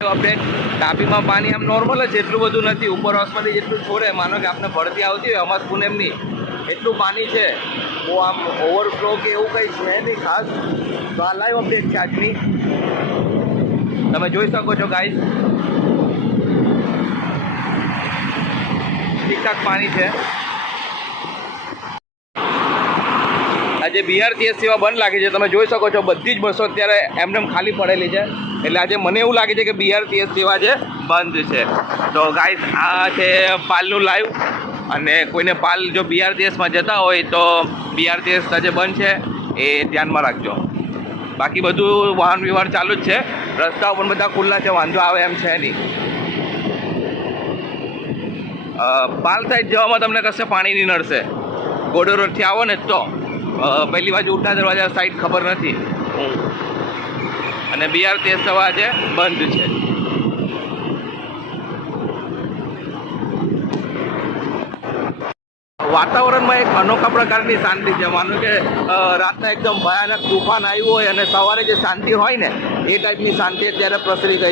update तापीમાં પાણી આમ normal જ એટલું બધું નથી ઉપરવાસમાંથી જેટલું છોડે માનો કે આપણે ભરતી આવતી હોય અમાસ પૂનમની એટલું પાણી છે બહુ આમ ઓવરફ્લો કે એવું કંઈ છે નહીં ખાસ તો આ લાઈવ અપડેટ છે આજની તમે જોઈ શકો છો ગાઈસ ઠીકઠાક પાણી છે આજે બીઆરટીએસ સેવા બંધ લાગી છે તમે જોઈ શકો છો બધી જ બસો અત્યારે એમને ખાલી પડેલી છે એટલે આજે મને એવું લાગે છે કે બીઆરટીએસ સેવા જે બંધ છે તો ગાઈસ આ છે પાલનું લાઈવ અને કોઈને પાલ જો બીઆરટીએસમાં જતા હોય તો બીઆરટીએસ આજે બંધ છે એ ધ્યાનમાં રાખજો બાકી બધું વાહન વ્યવહાર ચાલુ જ છે રસ્તાઓ પણ બધા ખુલ્લા છે વાંધો આવે એમ છે નહીં પાલ સાઈડ જવામાં તમને કશે પાણી નહીં નડશે ગોડો રોડથી આવો ને તો પહેલી બાજુ ઉઠા દરવાજા સાઈડ ખબર નથી અને બીઆરટીએસ સેવા આજે બંધ છે વાતાવરણમાં એક અનોખા પ્રકારની શાંતિ છે માનો કે રાતના એકદમ ભયાનક તૂફાન આવ્યું હોય અને સવારે જે શાંતિ હોય ને એ ટાઈપની શાંતિ અત્યારે પ્રસરી ગઈ